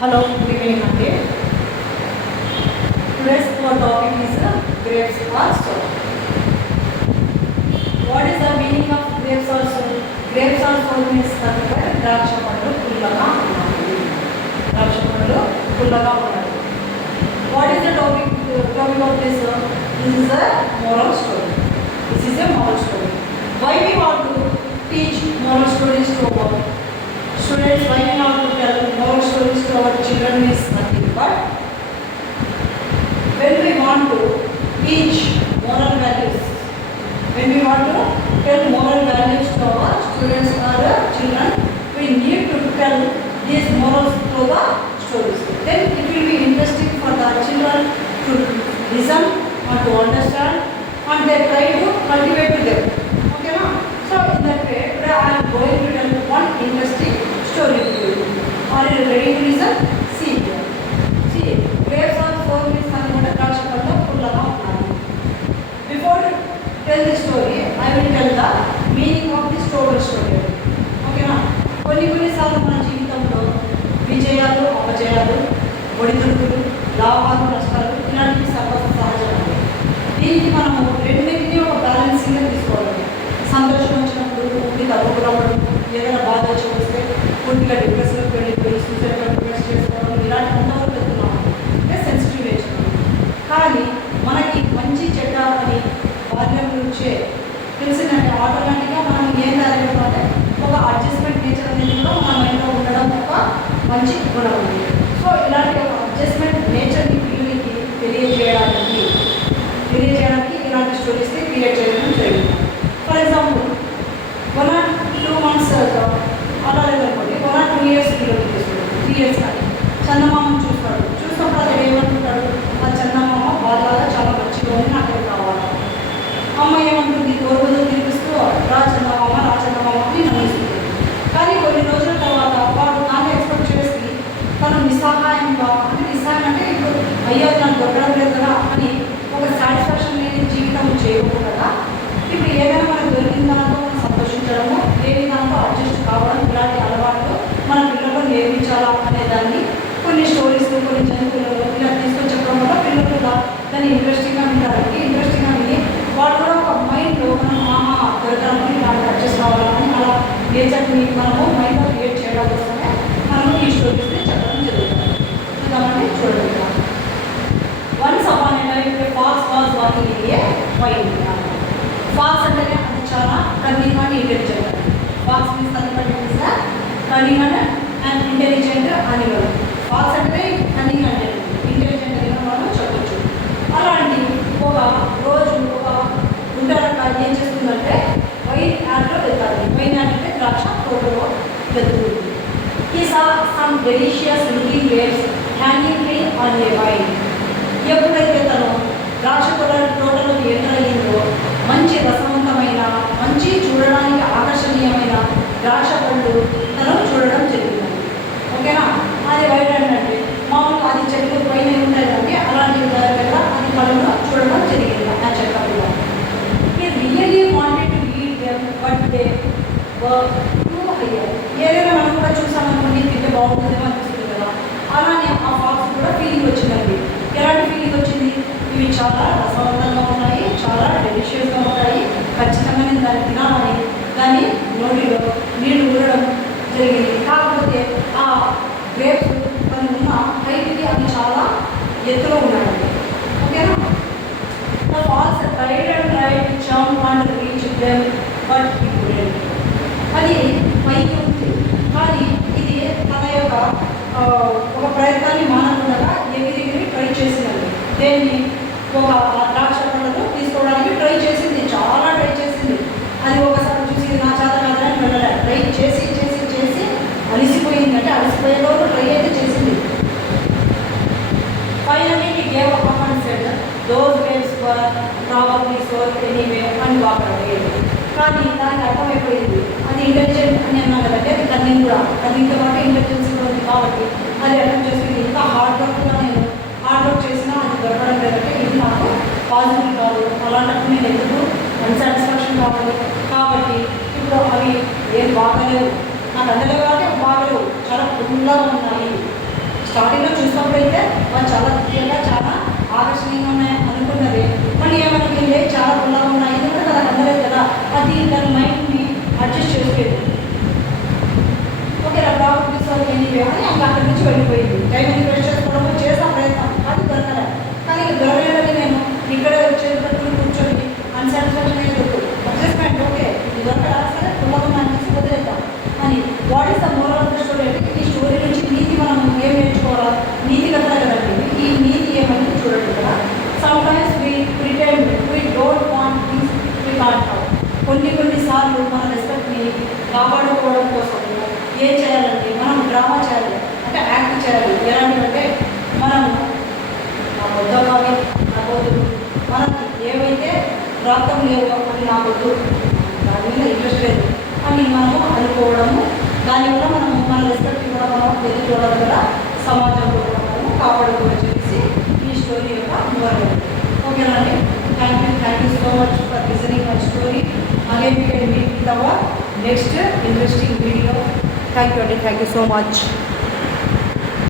Hello, good evening again. Today's topic is grapes or soul. What is the meaning of grapes or soul? Grapes or soul means ద్రాక్ష పండ్లు పుల్లగా ఉన్నాయి. ద్రాక్ష పండ్లు పుల్లగా ఉన్నాయి. What is the topic of this? This is a moral story. This is a moral story. Why we want to teach moral stories to our students? Why we want to tell moral stories to our children is nothing but when we want to teach moral values, when we want to tell moral values to our students or children, we need to tell these morals through the stories. Then it will be interesting for the children to listen and to understand, and they try to cultivate to them. Okay, na? So in that way, today I am going to tell one interesting story to you. Are you ready to listen? See here. See, grapes are four means anamata ద్రాక్ష పండ్లు పుల్లగా ఉన్నాయి. Before to tell the story, I will tell the meaning of this total story. Okay na? కొన్నిసార్లు మన జీవితంలో విజయాలు అపజయాలు ఒడిదుడుకులు లాభాలు నష్టాలు ఇలాంటివి సహజమే. దీనికి మనము రెండింటినీ ఒక బ్యాలెన్సింగ్గా తీసుకోవాలి. సంతోషం వచ్చినప్పుడు ఉండి తప్పుకు రావడం, ఏదైనా బాధ వచ్చి వస్తే పూర్తిగా డిప్రెషన్కి వెళ్ళిపోయి సూసైడ్ అటెంప్ట్స్ చేసుకోవడం, ఇలాంటి అంతవరకు వెళ్తున్నాం అంటే సెన్సిటివ్ నేర్చుకున్నాం. కానీ మనకి మంచి చెడ్డ అని బాల్యం నుంచే తెలిసిందంటే ఆటోమేటిక్గా మనం ఏం జరగకపోతే ఒక అడ్జస్ట్మెంట్ నేచర్ అనేది కూడా మన మైండ్లో ఉండడం ఒక మంచి గుణం ఉంది. సో ఇలాంటి ఒక అడ్జస్ట్మెంట్ నేచర్ని పిల్లలకి తెలియజేయడానికి ఇలాంటి స్టోరీస్ని క్రియేట్ చేయడం జరిగింది. ఫర్ ఎగ్జాంపుల్ 1 or 2 months అలా లేదనుకోండి, 1 or 2 years పిల్లలు తీసుకుంటాడు. 3 years కానీ చందమామను చూసినప్పుడు అతను ఏమనుకుంటాడు, ఆ చందమామ బాగా చాలా మంచిగా ఉంది, నాకు అది కావాలి. అమ్మ ఏమంటుంది, కోరుకులు తినిపిస్తూ రా చందమామ అని నమ్మిస్తుంది. కానీ కొన్ని రోజుల తర్వాత వాడు నాన్న ఎక్స్పెక్ట్ చేసి తను నిస్సహాయం అంటే ఇప్పుడు అయ్యో నాకు దొరకడం లేదు కదా అని ఒక సాటిస్ఫాక్షన్ లేని జీవితం చేయకూడదా. ఇప్పుడు ఏదైనా మనకు దొరికిన దాంతో మనం సంతోషించడము, లేని దాంతో అడ్జస్ట్ కావడం, ఇలాంటి అలవాట్లు మన పిల్లలకు నేర్పించాలా అనే దాన్ని కొన్ని స్టోరీస్ కొన్ని జంతువులలో ఇలా తీసుకొని చెప్పడం వల్ల పిల్లలు దాన్ని ఇంట్రెస్టింగ్గా విని వాళ్ళు కూడా ఒక మైండ్లో మనం దొరకడానికి ఇలాంటి అడ్జస్ట్ కావాలని అలా నేచర్ని మనము మైండ్లో క్రియేట్ చేయడం కోసమే మనము ఈ స్టోరీస్ని చెప్పడం జరుగుతుంది. చూడండి. Once upon a time a fox was walking in a wild. Fox అంటేనే అది చాలా cunning and intelligent. Fox means cunning and intelligent animal. Fox అంటే కన్నింగ్ అంటే ఇంటెలిజెంట్ అని మనం చెప్పచ్చు. అలాంటి ఒక రోజు ఒక గుంటనక్క ఏం చేస్తుందంటే వైన్ యాడ్లో వెళ్తారు. వైన్ యాడ్ అంటే ద్రాక్ష తోటలో వెళ్తుంది. ఈ some delicious looking grapes hanging tree on a wine. ఎప్పుడైతే తను ద్రాక్ష తోటలోకి ఎంటర్ అయ్యిందో మంచి రసవంతమైన, మంచి చూడడానికి ఆకర్షణీయమైన ద్రాక్ష పళ్ళు తను చూడడం జరిగింది. ఓకేనా? అది వైన్ అంటే మామూలుగా అది చెట్లు పైన ఉంటాయి కానీ అలాంటి దగ్గర అది పళ్ళను చూడడం జరిగింది. ఆ చెట్ల పిల్ల really wanted to eat them but they were two hire. ఏదైనా మనం కూడా చూసామనుకోండి, తింటే బాగుంటుందేమో అనిపిస్తుంది కదా, అలానే ఆ ఫాక్స్ కూడా ఫీలింగ్ వచ్చిందండి. ఎలాంటి ఫీలింగ్ వచ్చింది, ఇవి చాలా రసవంతంగా ఉన్నాయి, చాలా డెలిషియస్గా ఉంటాయి, ఖచ్చితంగా నేను దాన్ని తినాలని దాన్ని నోటిలో నీళ్ళు ఊరడం జరిగింది. కాకపోతే ఆ గ్రేప్స్ తను ఉన్న హైట్కి అవి చాలా ఎత్తులో ఉన్నాయండి. ఓకేనా? The fox tried to jump and reach them, but he couldn't. అది పైకి ఉంది కానీ ఇది తన యొక్క ఒక ప్రయత్నాన్ని మానకుండా ఎగిరి ట్రై చేసిందండి. దేన్ని ఒక ద్రాక్ష పండ్లను తీసుకోవడానికి ట్రై చేసింది, చాలా ట్రై చేసింది. అది ఒకసారి చూసి నా చేత కాదని వెళ్ళలేదు. ట్రై చేసి అలిసిపోయింది. అంటే అలిసిపోయేదో ట్రై అయితే చేసింది. Finally he gave up and said, those grapes were probably sour anyway and walked away. కానీ దానికి అర్థమైపోయింది, అది ఇంటెలిజెంట్ అని అన్నా కదంటే అది కన్నింగ్ కూడా, అది ఇంతవరకు ఇంటెలిజెన్స్ కూడా ఉంది కాబట్టి అది అర్థం చేసుకుంది. ఇంకా హార్డ్ వర్క్ చేసినా అది దొరకడం లేదంటే ఇది నాకు పాజిటివ్ కాదు, అలాంటప్పుడు నేను ఎందుకు అన్సాటిస్ఫాక్షన్ కావాలి. కాబట్టి ఇప్పుడు అవి ఏం బాగలేవు, నాకు అందలేవు కాబట్టి బాగలేవు, చాలా పుల్లాగా ఉన్నాయి. స్టార్టింగ్లో చూసినప్పుడైతే వాళ్ళు చాలా క్లియర్గా చాలా ఆకర్షణీయంగా ఉన్నాయి అనుకున్నది. మళ్ళీ ఏమనుకుంది చాలా పుల్లగా ఉన్నాయి, ఎందుకంటే నాకు అందలేదు కదా, అది దాని మైండ్ని అడ్జస్ట్ చేసుకోలేదు. ఓకే నా ప్రాబ్లమ్ తీసుకోవాలి ఎనీవే అని ఇంకా అక్కడి నుంచి వెళ్ళిపోయింది. టైం ఎందుకు వేస్ట్ చేసుకోవడము, చేసా ప్రయత్నం అది దొరకలే. కానీ దొరకలేదని నేను ఇక్కడే వచ్చేది పెట్టుకుని కూర్చొని అన్సాటిస్ఫాక్షన్ అయితే అడ్జస్ట్మెంట్ ఓకే ఇది దొరకదా సరే పుల్లగా అనిపిసి వదిలేద్దాం అని. What is the moral of the story అంటే ఈ స్టోరీ నుంచి నీతి మనం ఏం నేర్చుకోవాలా, నీతి కథ కదండి. ఈ నీతి ఏమని చూడండి కదా. Some times we pretend we don't want things we can't have. కొన్నిసార్లు మన రెస్పెక్ట్ని కాపాడుకోవడం కోసం ఏం చేయాలండి, మనం డ్రామా చేయాలి, అంటే యాక్ట్ చేయాలి. ఎలాంటివంటే మనం నా వద్దవి నాకొద్దు, మనకి ఏవైతే ప్రాప్తం లేవో అది నాకొద్దు, దాని మీద ఇంట్రెస్ట్ లేదు అని మనము అనుకోవడము, దానివల్ల మనము మన రెస్పెక్ట్ ఇవ్వడం వల్ల ఎదుటి వాళ్ళ దగ్గర సమాజంలో మనము కాపాడుకోవడం చెప్పేసి ఈ స్టోరీ యొక్క వివరణ. ఓకేనండి, thank you so much for listening my story. Again we can meet with our next interesting video. Thank you so much.